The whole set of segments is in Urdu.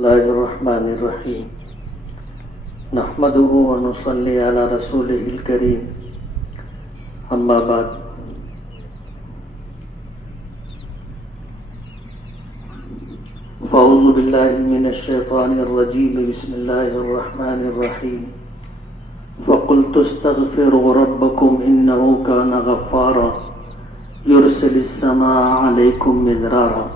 اللہ الرحمن الرحیم نحمده ونصلی علی رسولہ الکریم اما بعد فاعوذ باللہ من الشیطان الرجیم بسم اللہ الرحمن الرحیم فقلت استغفروا ربکم انہ کان غفارا یرسل السماء علیکم مدرارا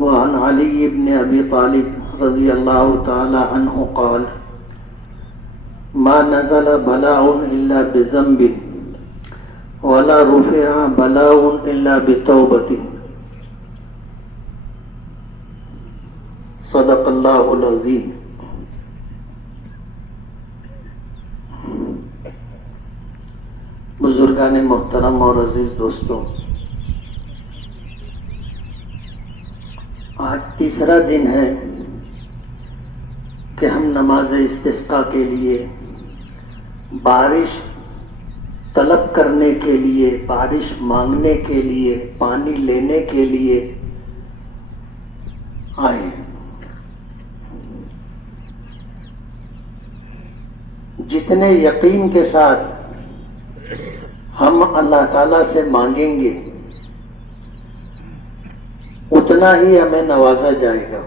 وعن علی بن ابی طالب رضی اللہ تعالی عنہ قال ما نزل بلاء الا بذنب ولا رفع بلاء الا بتوبۃ صدق اللہ العظیم۔ بزرگان محترم اور عزیز دوستوں، آج تیسرا دن ہے کہ ہم نماز استسقاء کے لیے بارش طلب کرنے کے لیے، بارش مانگنے کے لیے، پانی لینے کے لیے آئے۔ جتنے یقین کے ساتھ ہم اللہ تعالی سے مانگیں گے اتنا ہی ہمیں نوازا جائے گا۔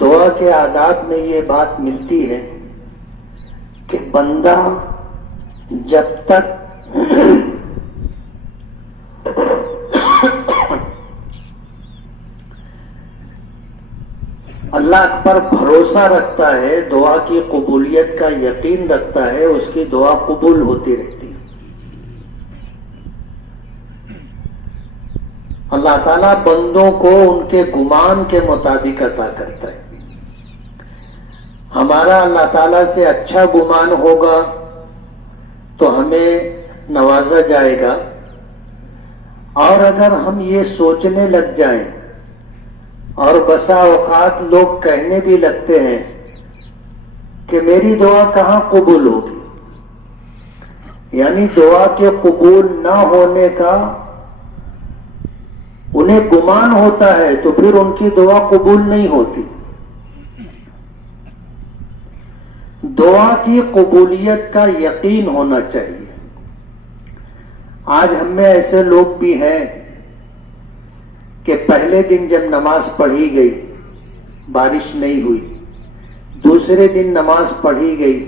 دعا کے آداب میں یہ بات ملتی ہے کہ بندہ جب تک اللہ پر بھروسہ رکھتا ہے، دعا کی قبولیت کا یقین رکھتا ہے، اس کی دعا قبول ہوتی رہتی ہے۔ اللہ تعالیٰ بندوں کو ان کے گمان کے مطابق عطا کرتا ہے۔ ہمارا اللہ تعالیٰ سے اچھا گمان ہوگا تو ہمیں نوازا جائے گا، اور اگر ہم یہ سوچنے لگ جائیں، اور بسا اوقات لوگ کہنے بھی لگتے ہیں کہ میری دعا کہاں قبول ہوگی، یعنی دعا کے قبول نہ ہونے کا انہیں گمان ہوتا ہے، تو پھر ان کی دعا قبول نہیں ہوتی۔ دعا کی قبولیت کا یقین ہونا چاہیے۔ آج ہم میں ایسے لوگ بھی ہیں کہ پہلے دن جب نماز پڑھی گئی بارش نہیں ہوئی، دوسرے دن نماز پڑھی گئی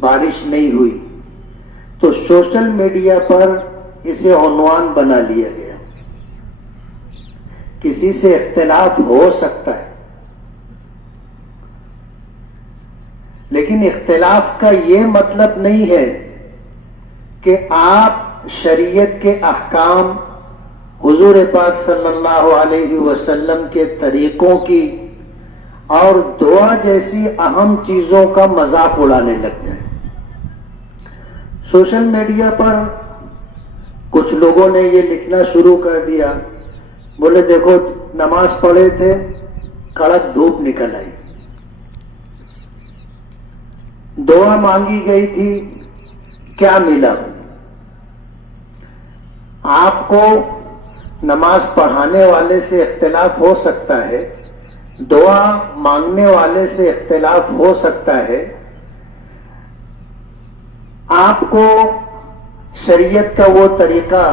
بارش نہیں ہوئی، تو سوشل میڈیا پر اسے عنوان بنا لیا گیا۔ کسی سے اختلاف ہو سکتا ہے، لیکن اختلاف کا یہ مطلب نہیں ہے کہ آپ شریعت کے احکام، حضور پاک صلی اللہ علیہ وسلم کے طریقوں کی اور دعا جیسی اہم چیزوں کا مذاق اڑانے لگ جائیں۔ سوشل میڈیا پر کچھ لوگوں نے یہ لکھنا شروع کر دیا، بولے دیکھو نماز پڑھے تھے، کڑک دھوپ نکل آئی، دعا مانگی گئی تھی، کیا ملا؟ آپ کو نماز پڑھانے والے سے اختلاف ہو سکتا ہے، دعا مانگنے والے سے اختلاف ہو سکتا ہے، آپ کو شریعت کا وہ طریقہ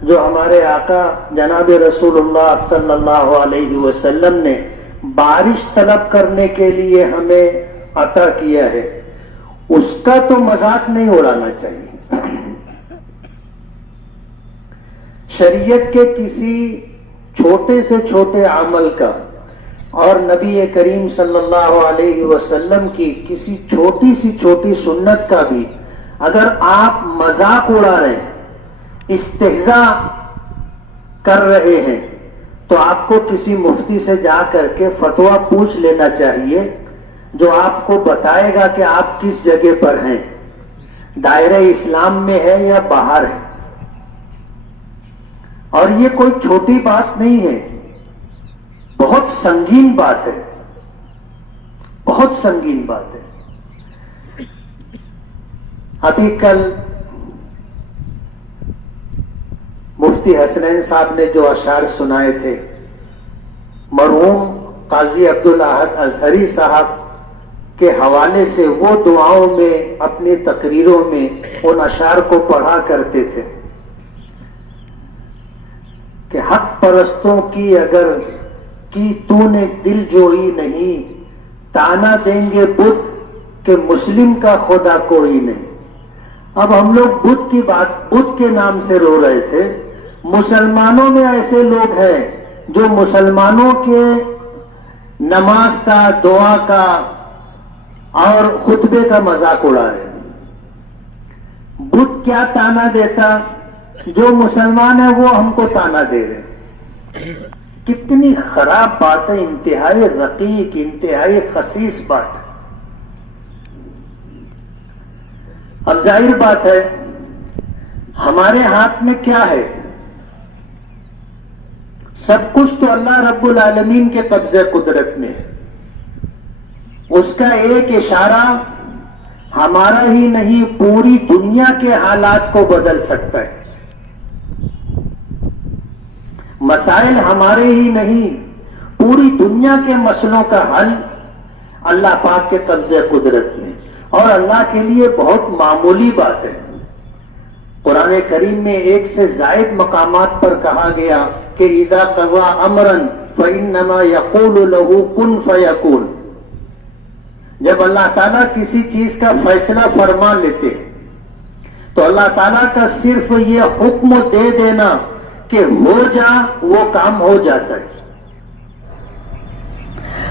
جو ہمارے آقا جناب رسول اللہ صلی اللہ علیہ وسلم نے بارش طلب کرنے کے لیے ہمیں عطا کیا ہے، اس کا تو مذاق نہیں اڑانا چاہیے۔ شریعت کے کسی چھوٹے سے چھوٹے عمل کا اور نبی کریم صلی اللہ علیہ وسلم کی کسی چھوٹی سی چھوٹی سنت کا بھی اگر آپ مذاق اڑا رہے ہیں، استہزاء کر رہے ہیں، تو آپ کو کسی مفتی سے جا کر کے فتویٰ پوچھ لینا چاہیے، جو آپ کو بتائے گا کہ آپ کس جگہ پر ہیں، دائرہ اسلام میں ہے یا باہر ہے۔ اور یہ کوئی چھوٹی بات نہیں ہے، بہت سنگین بات ہے، بہت سنگین بات ہے۔ ابھی کل مفتی حسنین صاحب نے جو اشعار سنائے تھے، مرحوم قاضی عبدالاحد اظہری صاحب کے حوالے سے وہ دعاؤں میں اپنی تقریروں میں ان اشعار کو پڑھا کرتے تھے کہ حق پرستوں کی اگر کی تو نے دل جوئی نہیں، تانا دیں گے بدھ کہ مسلم کا خدا کوئی نہیں۔ اب ہم لوگ بدھ کی بات، بدھ کے نام سے رو رہے تھے۔ مسلمانوں میں ایسے لوگ ہیں جو مسلمانوں کے نماز کا، دعا کا اور خطبے کا مذاق اڑا رہے ہیں۔ بدھ کیا تانا دیتا؟ جو مسلمان ہے وہ ہم کو تانا دے رہے ہیں۔ کتنی خراب بات ہے، انتہائی رقیق، انتہائی خسیس بات ہے۔ اب ظاہر بات ہے ہمارے ہاتھ میں کیا ہے؟ سب کچھ تو اللہ رب العالمین کے قبضے قدرت میں ہے۔ اس کا ایک اشارہ ہمارا ہی نہیں پوری دنیا کے حالات کو بدل سکتا ہے۔ مسائل ہمارے ہی نہیں پوری دنیا کے مسئلوں کا حل اللہ پاک کے قبضے قدرت میں، اور اللہ کے لیے بہت معمولی بات ہے۔ قرآن کریم میں ایک سے زائد مقامات پر کہا گیا کہ اذا قضى امرا فانما يقول له كن فيكون۔ جب اللہ تعالیٰ کسی چیز کا فیصلہ فرما لیتے تو اللہ تعالیٰ کا صرف یہ حکم دے دینا کہ ہو جا، وہ کام ہو جاتا ہے۔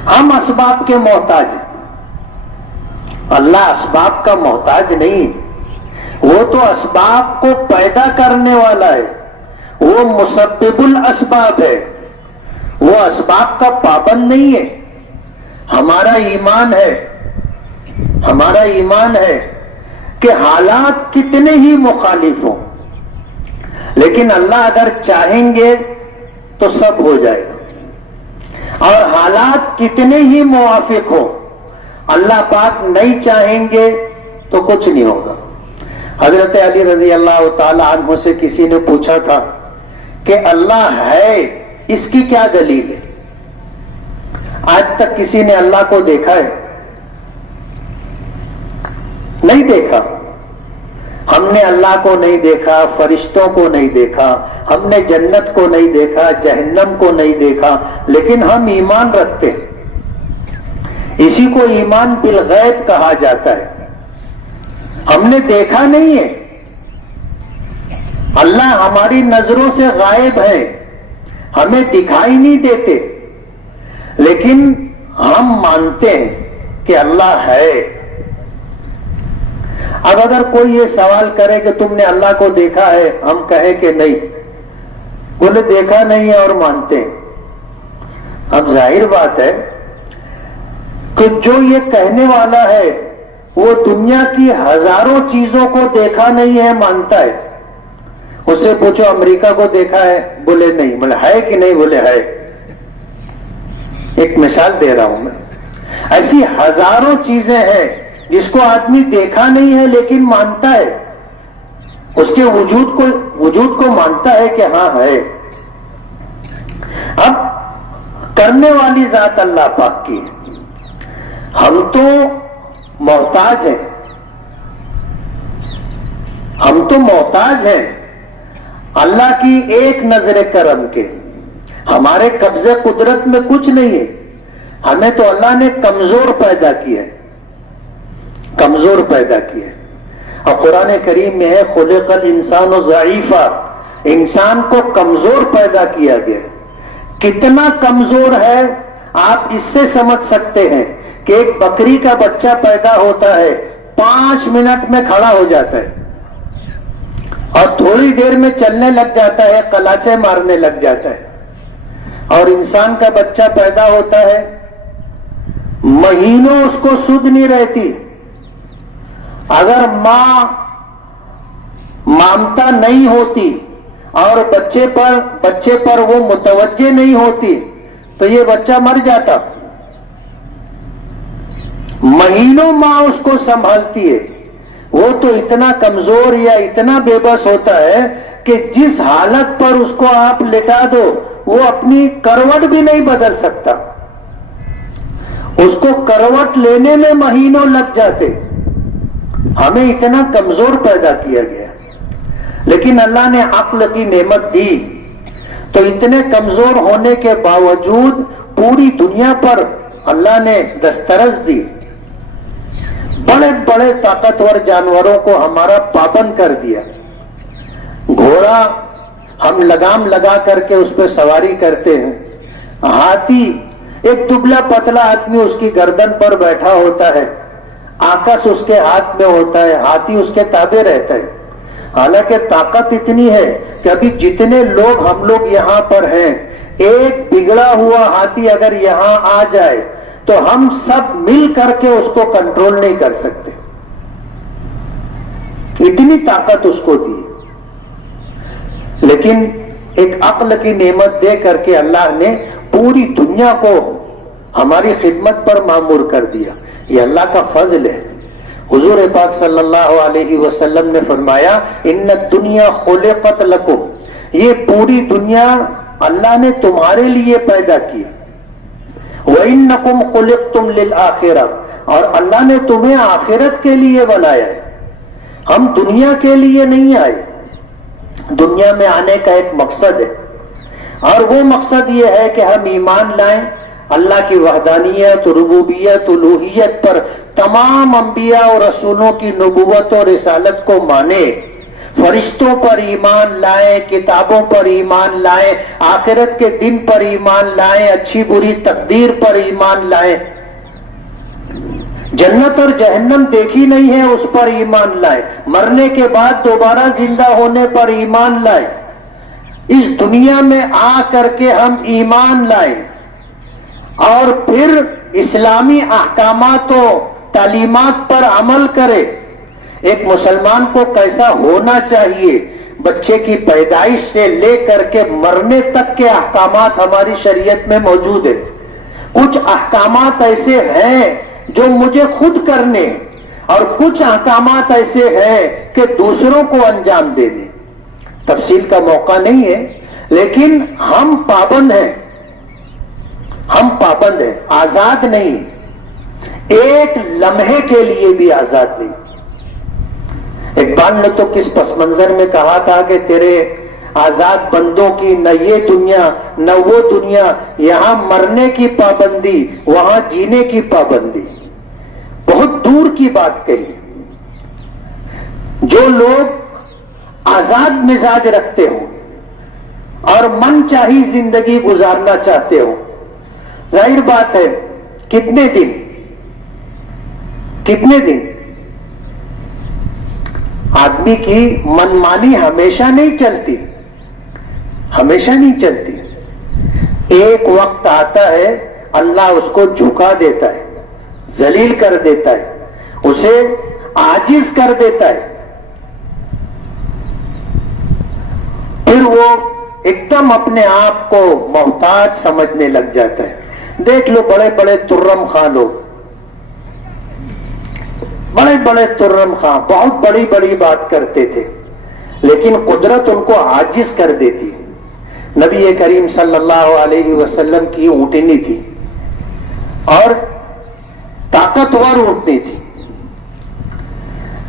ہم اسباب کے محتاج ہیں، اللہ اسباب کا محتاج نہیں۔ وہ تو اسباب کو پیدا کرنے والا ہے، وہ مسبب الاسباب ہے، وہ اسباب کا پابند نہیں ہے۔ ہمارا ایمان ہے کہ حالات کتنے ہی مخالف ہوں، لیکن اللہ اگر چاہیں گے تو سب ہو جائے گا، اور حالات کتنے ہی موافق ہوں، اللہ پاک نہیں چاہیں گے تو کچھ نہیں ہوگا۔ حضرت علی رضی اللہ تعالی عنہ سے کسی نے پوچھا تھا کہ اللہ ہے، اس کی کیا دلیل ہے؟ آج تک کسی نے اللہ کو دیکھا ہے؟ نہیں دیکھا۔ ہم نے اللہ کو نہیں دیکھا، فرشتوں کو نہیں دیکھا، ہم نے جنت کو نہیں دیکھا، جہنم کو نہیں دیکھا، لیکن ہم ایمان رکھتے ہیں۔ اسی کو ایمان بالغیب کہا جاتا ہے۔ ہم نے دیکھا نہیں ہے، اللہ ہماری نظروں سے غائب ہے، ہمیں دکھائی نہیں دیتے، لیکن ہم مانتے ہیں کہ اللہ ہے۔ اب اگر کوئی یہ سوال کرے کہ تم نے اللہ کو دیکھا ہے، ہم کہیں کہ نہیں، بولے دیکھا نہیں ہے اور مانتے ہیں۔ اب ظاہر بات ہے کہ جو یہ کہنے والا ہے وہ دنیا کی ہزاروں چیزوں کو دیکھا نہیں ہے، مانتا ہے۔ اس سے پوچھو امریکہ کو دیکھا ہے؟ بولے نہیں۔ بولے ہے کہ نہیں؟ بولے ہے۔ ایک مثال دے رہا ہوں میں، ایسی ہزاروں چیزیں ہیں جس کو آدمی دیکھا نہیں ہے لیکن مانتا ہے، اس کے وجود کو مانتا ہے کہ ہاں ہے۔ اب کرنے والی ذات اللہ پاک کی ہے، ہم تو محتاج ہیں، اللہ کی ایک نظر کرم کے۔ ہمارے قبضے قدرت میں کچھ نہیں ہے، ہمیں تو اللہ نے کمزور پیدا کیا ہے، اور قرآن کریم میں ہے خلق الانسان ضعیفا، انسان کو کمزور پیدا کیا گیا ہے۔ کتنا کمزور ہے آپ اس سے سمجھ سکتے ہیں کہ ایک بکری کا بچہ پیدا ہوتا ہے، 5 منٹ میں کھڑا ہو جاتا ہے اور تھوڑی دیر میں چلنے لگ جاتا ہے، کلاچے مارنے لگ جاتا ہے۔ اور انسان کا بچہ پیدا ہوتا ہے، مہینوں اس کو سدھ نہیں رہتی، اگر ماں مامتا نہیں ہوتی اور بچے پر وہ متوجہ نہیں ہوتی تو یہ بچہ مر جاتا۔ مہینوں ماں اس کو سنبھالتی ہے، وہ تو اتنا کمزور یا اتنا بے بس ہوتا ہے کہ جس حالت پر اس کو آپ لٹا دو وہ اپنی کروٹ بھی نہیں بدل سکتا، اس کو کروٹ لینے میں مہینوں لگ جاتے. ہمیں اتنا کمزور پیدا کیا گیا، لیکن اللہ نے عقل کی نعمت دی تو اتنے کمزور ہونے کے باوجود پوری دنیا پر اللہ نے دسترس دی. بڑے بڑے طاقتور جانوروں کو ہمارا پابند کر دیا. گھوڑا ہم لگام لگا کر کے اس پہ سواری کرتے ہیں. ہاتھی ایک دبلا پتلا آدمی اس کی گردن پر بیٹھا ہوتا ہے، آکس اس کے ہاتھ میں ہوتا ہے، ہاتھی اس کے تابع رہتا ہے. حالانکہ طاقت اتنی ہے کہ ابھی جتنے لوگ ہم لوگ یہاں پر ہیں، ایک بگڑا ہوا ہاتھی اگر یہاں آ جائے تو ہم سب مل کر کے اس کو کنٹرول نہیں کر سکتے. اتنی طاقت اس کو دی. لیکن ایک عقل کی نعمت دے کر کے اللہ نے پوری دنیا کو ہماری خدمت پر مامور کر دیا. یہ اللہ کا فضل ہے. حضور پاک صلی اللہ علیہ وسلم نے فرمایا ان الدنیا خلقت لکم، یہ پوری دنیا اللہ نے تمہارے لیے پیدا کی. وَإِنَّكُمْ خُلِقْتُمْ لِلْآخِرَةِ، اور اللہ نے تمہیں آخرت کے لیے بنایا ہے. ہم دنیا کے لیے نہیں آئے. دنیا میں آنے کا ایک مقصد ہے، اور وہ مقصد یہ ہے کہ ہم ایمان لائیں اللہ کی وحدانیت، ربوبیت، الوہیت پر، تمام انبیاء اور رسولوں کی نبوت اور رسالت کو مانے، فرشتوں پر ایمان لائیں، کتابوں پر ایمان لائیں، آخرت کے دن پر ایمان لائیں، اچھی بری تقدیر پر ایمان لائیں، جنت اور جہنم دیکھی نہیں ہے اس پر ایمان لائیں، مرنے کے بعد دوبارہ زندہ ہونے پر ایمان لائیں. اس دنیا میں آ کر کے ہم ایمان لائیں اور پھر اسلامی احکامات و تعلیمات پر عمل کرے. ایک مسلمان کو کیسا ہونا چاہیے، بچے کی پیدائش سے لے کر کے مرنے تک کے احکامات ہماری شریعت میں موجود ہیں. کچھ احکامات ایسے ہیں جو مجھے خود کرنے، اور کچھ احکامات ایسے ہیں کہ دوسروں کو انجام دینے. تفصیل کا موقع نہیں ہے، لیکن ہم پابند ہیں. ہم پابند ہیں، آزاد نہیں، ایک لمحے کے لیے بھی آزاد نہیں. اقبال نے تو کس پس منظر میں کہا تھا کہ تیرے آزاد بندوں کی نہ یہ دنیا نہ وہ دنیا، یہاں مرنے کی پابندی وہاں جینے کی پابندی. بہت دور کی بات کہی. جو لوگ آزاد مزاج رکھتے ہوں اور من چاہی زندگی گزارنا چاہتے ہوں، ظاہر بات ہے کتنے دن آدمی کی منمانی ہمیشہ نہیں چلتی، ہمیشہ نہیں چلتی. ایک وقت آتا ہے اللہ اس کو جھکا دیتا ہے، ذلیل کر دیتا ہے، اسے عاجز کر دیتا ہے. پھر وہ ایک دم اپنے آپ کو محتاج سمجھنے لگ جاتا ہے. دیکھ لو بڑے بڑے ترم خان لوگ، بڑے بڑے ترم خان بہت بڑی بڑی بات کرتے تھے، لیکن قدرت ان کو عاجز کر دیتی. نبی کریم صلی اللہ علیہ وسلم کی اونٹنی تھی اور طاقتور اونٹنی تھی.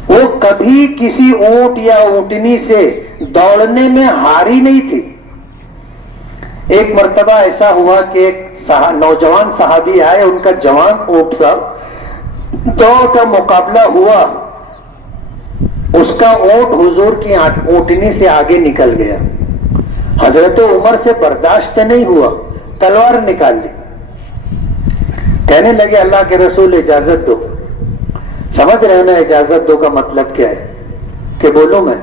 وہ کبھی کسی اونٹ یا اونٹنی سے دوڑنے میں ہاری نہیں تھی. ایک مرتبہ ایسا ہوا کہ ایک نوجوان صحابی آئے، ان کا جوان اونٹ تھا، دوڑ کا مقابلہ ہوا، اس کا اونٹ حضور کی اونٹنی سے آگے نکل گیا. حضرت عمر سے برداشت نہیں ہوا، تلوار نکال لی. کہنے لگے اللہ کے رسول اجازت دو. سمجھ رہے نا اجازت دو کا مطلب کیا ہے؟ کہ بولوں میں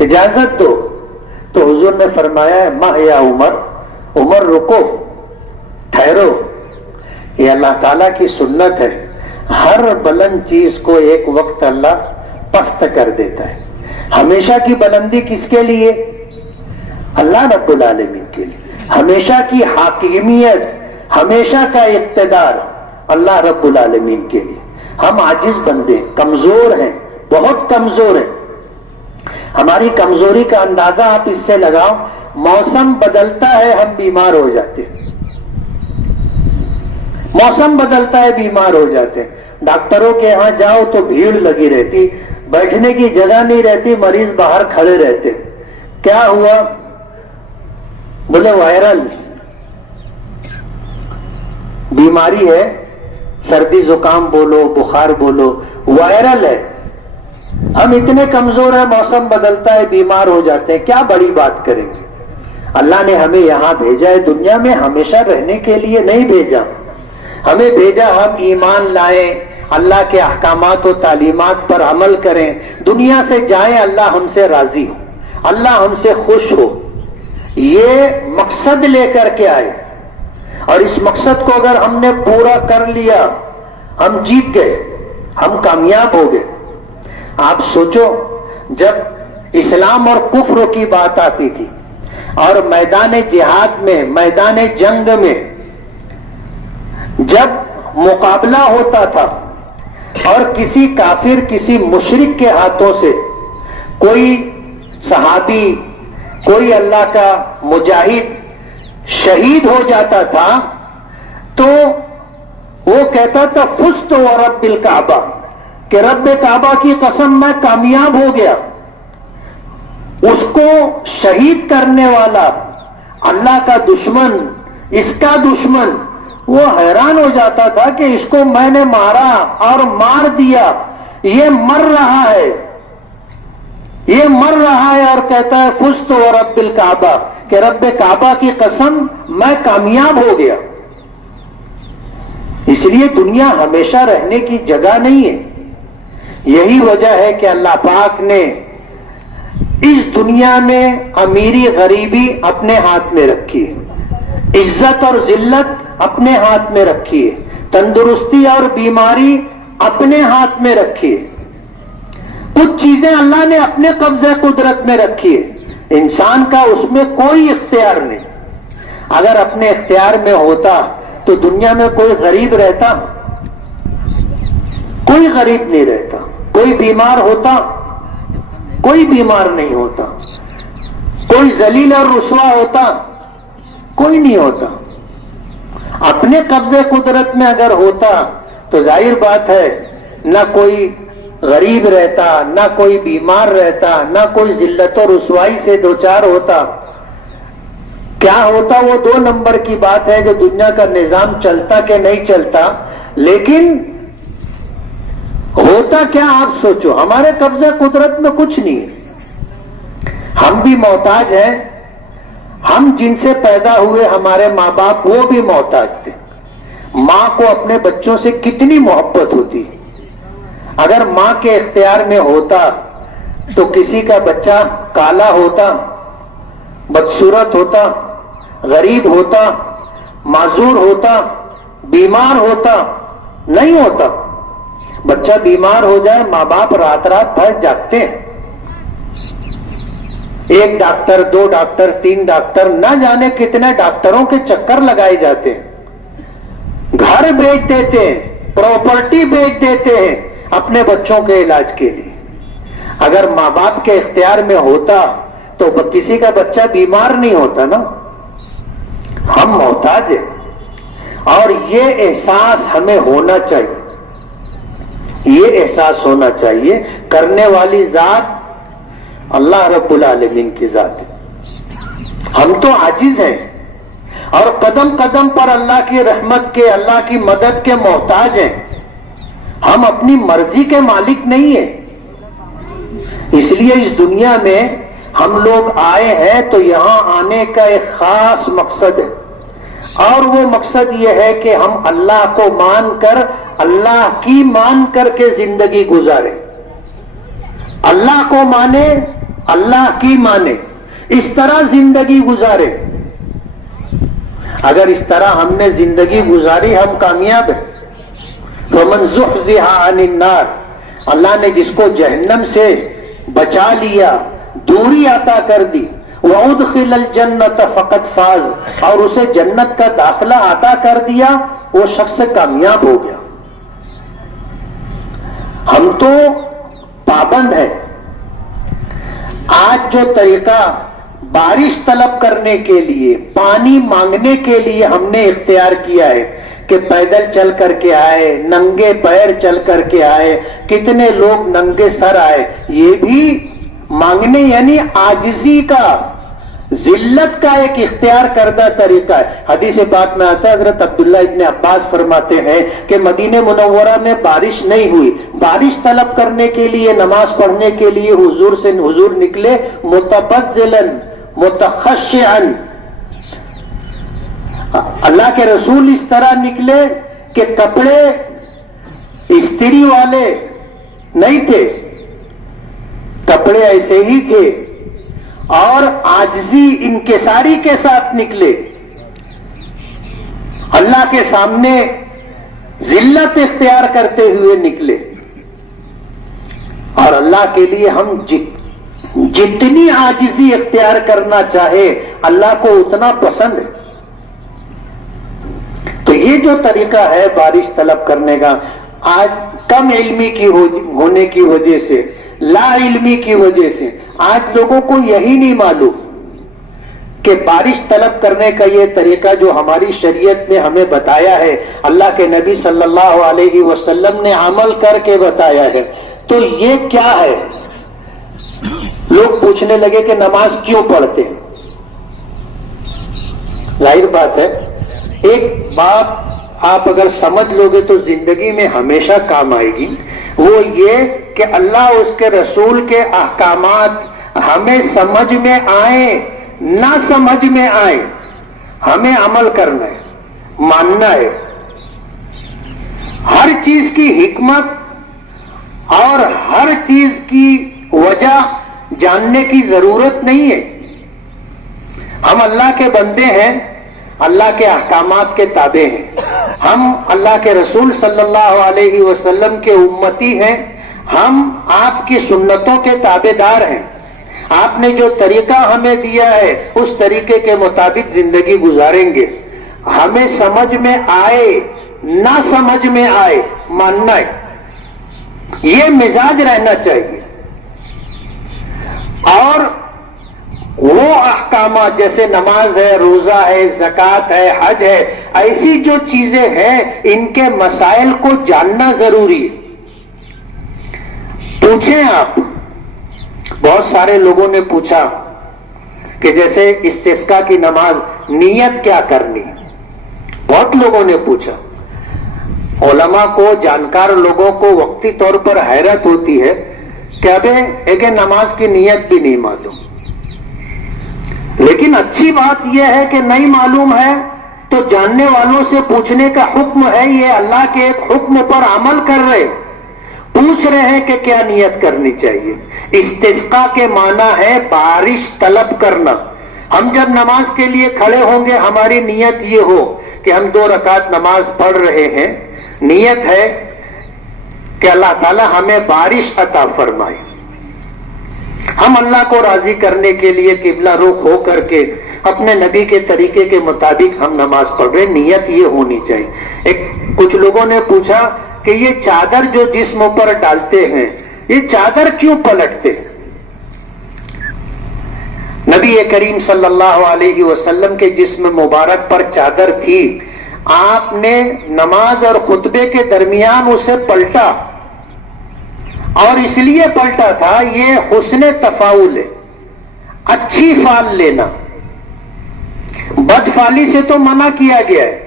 اجازت دو. تو حضور نے فرمایا ماں یا عمر، عمر رکو، ٹھہرو. یہ اللہ تعالیٰ کی سنت ہے، ہر بلند چیز کو ایک وقت اللہ پست کر دیتا ہے. ہمیشہ کی بلندی کس کے لیے؟ اللہ رب العالمین کے لیے. ہمیشہ کی حاکمیت، ہمیشہ کا اقتدار اللہ رب العالمین کے لیے. ہم عاجز بندے، کمزور ہیں، بہت کمزور ہیں. ہماری کمزوری کا اندازہ آپ اس سے لگاؤ، موسم بدلتا ہے ہم بیمار ہو جاتے ہیں، موسم بدلتا ہے بیمار ہو جاتے ہیں۔ ڈاکٹروں کے یہاں جاؤ تو بھیڑ لگی رہتی، بیٹھنے کی جگہ نہیں رہتی، مریض باہر کھڑے رہتے۔ کیا ہوا؟ بولے وائرل بیماری ہے، سردی زکام بولو، بخار بولو، وائرل ہے۔ ہم اتنے کمزور ہیں، موسم بدلتا ہے بیمار ہو جاتے ہیں، کیا بڑی بات کریں گے؟ اللہ نے ہمیں یہاں بھیجا ہے، دنیا میں ہمیشہ رہنے کے لیے نہیں بھیجا، ہمیں بھیجا ہم ایمان لائیں، اللہ کے احکامات و تعلیمات پر عمل کریں، دنیا سے جائیں اللہ ہم سے راضی ہو، اللہ ہم سے خوش ہو، یہ مقصد لے کر کے آئے۔ اور اس مقصد کو اگر ہم نے پورا کر لیا، ہم جیت گئے، ہم کامیاب ہو گئے۔ آپ سوچو، جب اسلام اور کفر کی بات آتی تھی اور میدان جہاد میں، میدان جنگ میں جب مقابلہ ہوتا تھا اور کسی کافر، کسی مشرک کے ہاتھوں سے کوئی صحابی، کوئی اللہ کا مجاہد شہید ہو جاتا تھا تو وہ کہتا تھا فزت ورب الکعبہ، کہ رب کعبہ کی قسم میں کامیاب ہو گیا۔ اس کو شہید کرنے والا اللہ کا دشمن، اس کا دشمن، وہ حیران ہو جاتا تھا کہ اس کو میں نے مارا اور مار دیا، یہ مر رہا ہے، یہ مر رہا ہے، اور کہتا ہے فزت ورب الکعبہ، کہ رب کعبہ کی قسم میں کامیاب ہو گیا۔ اس لیے دنیا ہمیشہ رہنے کی جگہ نہیں ہے۔ یہی وجہ ہے کہ اللہ پاک نے اس دنیا میں امیری غریبی اپنے ہاتھ میں رکھی ہے، عزت اور ذلت اپنے ہاتھ میں رکھی ہے، تندرستی اور بیماری اپنے ہاتھ میں رکھی ہے۔ کچھ چیزیں اللہ نے اپنے قبضہ قدرت میں رکھی ہے، انسان کا اس میں کوئی اختیار نہیں۔ اگر اپنے اختیار میں ہوتا تو دنیا میں کوئی غریب رہتا؟ کوئی غریب نہیں رہتا۔ کوئی بیمار ہوتا؟ کوئی بیمار نہیں ہوتا۔ کوئی ذلیل اور رسوا ہوتا؟ کوئی نہیں ہوتا۔ اپنے قبضے قدرت میں اگر ہوتا تو ظاہر بات ہے نہ کوئی غریب رہتا، نہ کوئی بیمار رہتا، نہ کوئی ذلت و رسوائی سے دوچار ہوتا۔ کیا ہوتا وہ دو نمبر کی بات ہے، جو دنیا کا نظام چلتا کہ نہیں چلتا، لیکن ہوتا کیا آپ سوچو۔ ہمارے قبضہ قدرت میں کچھ نہیں ہے، ہم بھی محتاج ہیں، ہم جن سے پیدا ہوئے ہمارے ماں باپ وہ بھی محتاج تھے۔ ماں کو اپنے بچوں سے کتنی محبت ہوتی، اگر ماں کے اختیار میں ہوتا تو کسی کا بچہ کالا ہوتا، بدصورت ہوتا، غریب ہوتا، معذور ہوتا، بیمار ہوتا؟ نہیں ہوتا۔ بچہ بیمار ہو جائے ماں باپ رات رات بھر جاگتے ہیں، ایک ڈاکٹر، دو ڈاکٹر، تین ڈاکٹر، نہ جانے کتنے ڈاکٹروں کے چکر لگائے جاتے ہیں، گھر بیچ دیتے ہیں، پراپرٹی بیچ دیتے ہیں اپنے بچوں کے علاج کے لیے۔ اگر ماں باپ کے اختیار میں ہوتا تو کسی کا بچہ بیمار نہیں ہوتا نا۔ ہم محتاج ہیں، اور یہ احساس ہمیں ہونا چاہیے، یہ احساس ہونا چاہیے۔ کرنے والی ذات اللہ رب العالمین کی ذات ہے، ہم تو عاجز ہیں اور قدم قدم پر اللہ کی رحمت کے، اللہ کی مدد کے محتاج ہیں۔ ہم اپنی مرضی کے مالک نہیں ہیں۔ اس لیے اس دنیا میں ہم لوگ آئے ہیں تو یہاں آنے کا ایک خاص مقصد ہے، اور وہ مقصد یہ ہے کہ ہم اللہ کو مان کر، اللہ کی مان کر کے زندگی گزاریں۔ اللہ کو مانے، اللہ کی مانے، اس طرح زندگی گزارے۔ اگر اس طرح ہم نے زندگی گزاری ہم کامیاب ہیں۔ فَمَنْ زُحْزِحَ عَنِ النَّارِ، اللہ نے جس کو جہنم سے بچا لیا، دوری عطا کر دی، وَأُدْخِلَ الْجَنَّةَ فَقَدْ فَازَ، اور اسے جنت کا داخلہ عطا کر دیا، وہ شخص کامیاب ہو گیا۔ ہم تو پابند ہیں، آج جو طریقہ بارش طلب کرنے کے لیے، پانی مانگنے کے لیے ہم نے اختیار کیا ہے کہ پیدل چل کر کے آئے، ننگے پیر چل کر کے آئے، کتنے لوگ ننگے سر آئے، یہ بھی مانگنے یعنی عاجزی کا، ذلت کا ایک اختیار کردہ طریقہ ہے۔ حدیث پاک میں آتا ہے، حضرت عبداللہ ابن عباس فرماتے ہیں کہ مدینہ منورہ میں بارش نہیں ہوئی، بارش طلب کرنے کے لیے، نماز پڑھنے کے لیے حضور نکلے متبذلاً متخشعاً۔ اللہ کے رسول اس طرح نکلے کہ کپڑے استری والے نہیں تھے، کپڑے ایسے ہی تھے، اور عاجزی انکساری کے ساتھ نکلے، اللہ کے سامنے ذلت اختیار کرتے ہوئے نکلے۔ اور اللہ کے لیے ہم جتنی عاجزی اختیار کرنا چاہے اللہ کو اتنا پسند ہے۔ تو یہ جو طریقہ ہے بارش طلب کرنے کا، آج کم علمی کی ہونے کی وجہ سے، لا علمی کی وجہ سے آج لوگوں کو یہی نہیں معلوم کہ بارش طلب کرنے کا یہ طریقہ جو ہماری شریعت نے ہمیں بتایا ہے، اللہ کے نبی صلی اللہ علیہ وسلم نے عمل کر کے بتایا ہے، تو یہ کیا ہے؟ لوگ پوچھنے لگے کہ نماز کیوں پڑھتے ہیں؟ ظاہر بات ہے، ایک بات آپ اگر سمجھ لوگے تو زندگی میں ہمیشہ کام آئے گی، وہ یہ کہ اللہ اور اس کے رسول کے احکامات ہمیں سمجھ میں آئیں نہ سمجھ میں آئے، ہمیں عمل کرنا ہے، ماننا ہے۔ ہر چیز کی حکمت اور ہر چیز کی وجہ جاننے کی ضرورت نہیں ہے۔ ہم اللہ کے بندے ہیں، اللہ کے احکامات کے تابع ہیں، ہم اللہ کے رسول صلی اللہ علیہ وسلم کے امتی ہیں، ہم آپ کی سنتوں کے تابع دار ہیں۔ آپ نے جو طریقہ ہمیں دیا ہے اس طریقے کے مطابق زندگی گزاریں گے، ہمیں سمجھ میں آئے نہ سمجھ میں آئے ماننا ہے، یہ مزاج رہنا چاہیے۔ اور وہ احکامات جیسے نماز ہے، روزہ ہے، زکوٰۃ ہے، حج ہے، ایسی جو چیزیں ہیں ان کے مسائل کو جاننا ضروری ہے۔ پوچھیں آپ، بہت سارے لوگوں نے پوچھا کہ جیسے استسقاء کی نماز نیت کیا کرنی، بہت لوگوں نے پوچھا۔ علماء کو، جانکار لوگوں کو وقتی طور پر حیرت ہوتی ہے کہ ابے ایک نماز کی نیت بھی نہیں معلوم۔ لیکن اچھی بات یہ ہے کہ نہیں معلوم ہے تو جاننے والوں سے پوچھنے کا حکم ہے، یہ اللہ کے ایک حکم پر عمل کر رہے، پوچھ رہے ہیں کہ کیا نیت کرنی چاہیے۔ استسقاء کے معنی ہے بارش طلب کرنا۔ ہم جب نماز کے لیے کھڑے ہوں گے ہماری نیت یہ ہو کہ ہم 2 رکعت نماز پڑھ رہے ہیں، نیت ہے کہ اللہ تعالی ہمیں بارش عطا فرمائے۔ ہم اللہ کو راضی کرنے کے لیے قبلہ رخ ہو کر کے اپنے نبی کے طریقے کے مطابق ہم نماز پڑھ رہے، نیت یہ ہونی چاہیے۔ کچھ لوگوں نے پوچھا کہ یہ چادر جو جسم پر ڈالتے ہیں یہ چادر کیوں پلٹتے؟ نبی کریم صلی اللہ علیہ وسلم کے جسم مبارک پر چادر تھی، آپ نے نماز اور خطبے کے درمیان اسے پلٹا، اور اس لیے پلٹا تھا یہ حسن تفاعل ہے، اچھی فال لینا۔ بد فالی سے تو منع کیا گیا ہے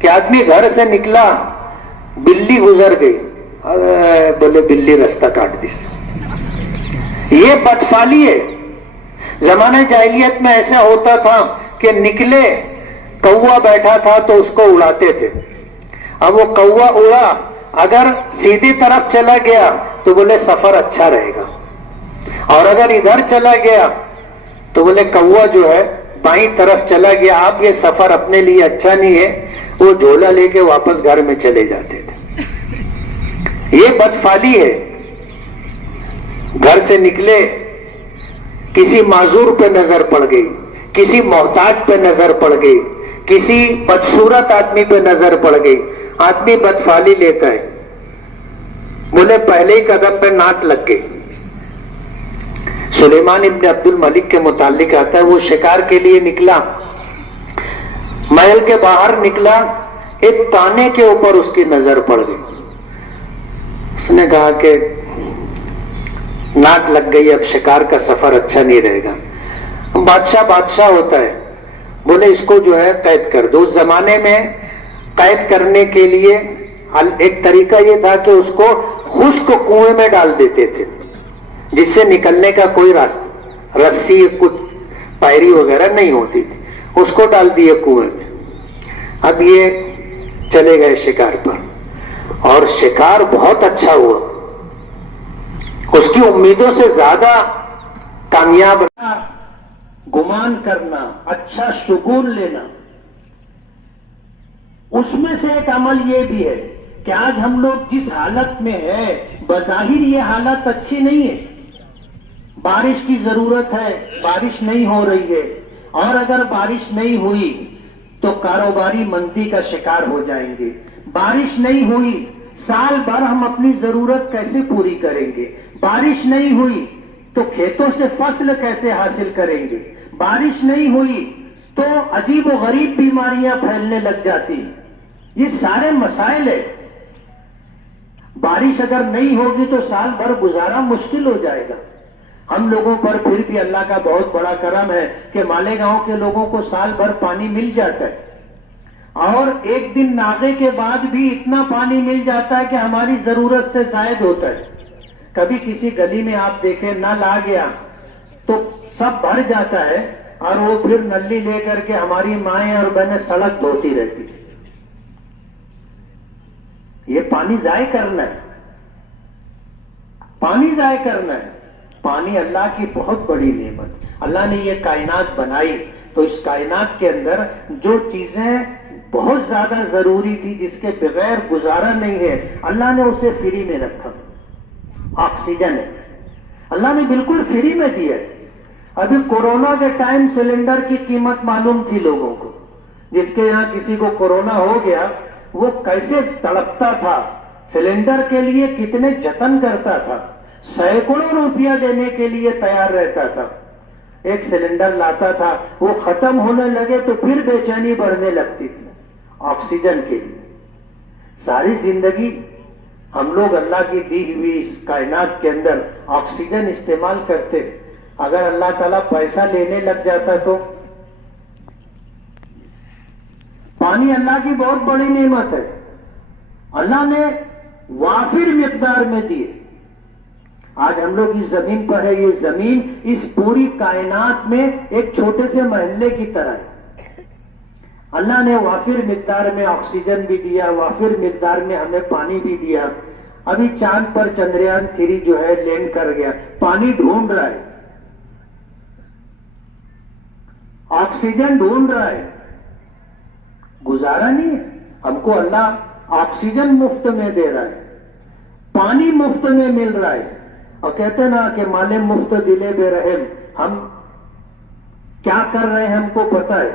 کہ آدمی گھر سے نکلا، بلی گزر گئی، بولے بلی راستہ کاٹ دی، یہ بد فالی ہے۔ زمانے جاہلیت میں ایسا ہوتا تھا کہ نکلے، کوا بیٹھا تھا تو اس کو اڑاتے تھے، اب وہ کوا اڑا، اگر سیدھی طرف چلا گیا تو بولے سفر اچھا رہے گا، اور اگر ادھر چلا گیا تو بولے کوا جو ہے بائیں طرف چلا گیا، آپ یہ سفر اپنے لیے اچھا نہیں ہے، وہ جھولا لے کے واپس گھر میں چلے جاتے تھے۔ یہ بدفالی ہے۔ گھر سے نکلے، کسی معذور پہ نظر پڑ گئی، کسی محتاج پہ نظر پڑ گئی، کسی بدصورت آدمی پہ نظر پڑ گئی، آدمی بدفالی لیتا ہے، بولے پہلے ہی قدم پہ ناک لگ گئی، سلیمان ابن عبد الملک کے متعلق آتا ہے، وہ شکار کے لیے نکلا، محل کے باہر نکلا، ایک تانے کے اوپر اس کی نظر پڑ گئی. اس نے کہا کہ ناک لگ گئی، اب شکار کا سفر اچھا نہیں رہے گا. بادشاہ ہوتا ہے، بولے اس کو جو ہے قید کر دو. اس زمانے میں قید کرنے کے لیے ایک طریقہ یہ تھا کہ اس کو خشک کنویں میں ڈال دیتے تھے جس سے نکلنے کا کوئی راستہ، رسی کچھ پائری وغیرہ نہیں ہوتی تھی، اس کو ڈال دیے کنویں میں. اب یہ چلے گئے شکار پر اور شکار بہت اچھا ہوا، اس کی امیدوں سے زیادہ کامیاب. گمان کرنا، اچھا شگون لینا، اس میں سے ایک عمل یہ بھی ہے کہ آج ہم لوگ جس حالت میں ہیں بظاہر یہ حالت اچھی نہیں ہے. بارش کی ضرورت ہے، بارش نہیں ہو رہی ہے، اور اگر بارش نہیں ہوئی تو کاروباری مندی کا شکار ہو جائیں گے. بارش نہیں ہوئی، سال بھر ہم اپنی ضرورت کیسے پوری کریں گے؟ بارش نہیں ہوئی تو کھیتوں سے فصل کیسے حاصل کریں گے؟ بارش نہیں ہوئی تو عجیب و غریب بیماریاں پھیلنے لگ جاتی. یہ سارے مسائل ہیں. بارش اگر نہیں ہوگی تو سال بھر گزارا مشکل ہو جائے گا. ہم لوگوں پر پھر بھی اللہ کا بہت بڑا کرم ہے کہ مالیگاؤں کے لوگوں کو سال بھر پانی مل جاتا ہے، اور ایک دن ناغے کے بعد بھی اتنا پانی مل جاتا ہے کہ ہماری ضرورت سے زائد ہوتا ہے. کبھی کسی گلی میں آپ دیکھیں نل آ گیا تو سب بھر جاتا ہے، اور وہ پھر نلی لے کر کے ہماری مائیں اور بہنیں سڑک دھوتی رہتی. یہ پانی ضائع کرنا ہے، پانی ضائع کرنا ہے. پانی اللہ کی بہت بڑی نعمت. اللہ نے یہ کائنات بنائی تو اس کائنات کے اندر جو چیزیں بہت زیادہ ضروری تھی، جس کے بغیر گزارا نہیں ہے، اللہ نے اسے فری میں رکھا. آکسیجن ہے، اللہ نے بالکل فری میں دیا ہے. ابھی کورونا کے ٹائم سلنڈر کی قیمت معلوم تھی لوگوں کو. جس کے یہاں کسی کو کورونا ہو گیا وہ کیسے تڑپتا تھا، سلنڈر کے لیے کتنے جتن کرتا تھا، سینکڑوں روپیہ دینے کے لیے تیار رہتا تھا. ایک سلنڈر لاتا تھا، وہ ختم ہونے لگے تو پھر بے چینی بڑھنے لگتی تھی آکسیجن کے لیے. ساری زندگی ہم لوگ اللہ کی دی ہوئی اس کائنات کے اندر آکسیجن استعمال کرتے. اگر اللہ تعالیٰ پیسہ لینے لگ جاتا تو پانی اللہ کی بہت بڑی نعمت ہے. اللہ نے وافر مقدار میں دیے. آج ہم لوگ اس زمین پر ہے، یہ زمین اس پوری کائنات میں ایک چھوٹے سے محلے کی طرح ہے. اللہ نے وافر مقدار میں آکسیجن بھی دیا، وافر مقدار میں ہمیں پانی بھی دیا. ابھی چاند پر چندریان 3 جو ہے لینڈ کر گیا، پانی ڈھونڈ رہا ہے، آکسیجن ڈھونڈ رہا ہے. گزارا نہیں ہے. ہم کو اللہ آکسیجن مفت میں دے رہا ہے، پانی مفت میں مل رہا ہے. اور کہتے نا کہ مالے مفت دلے بے رحم. ہم کیا کر رہے ہیں ہم کو پتا ہے.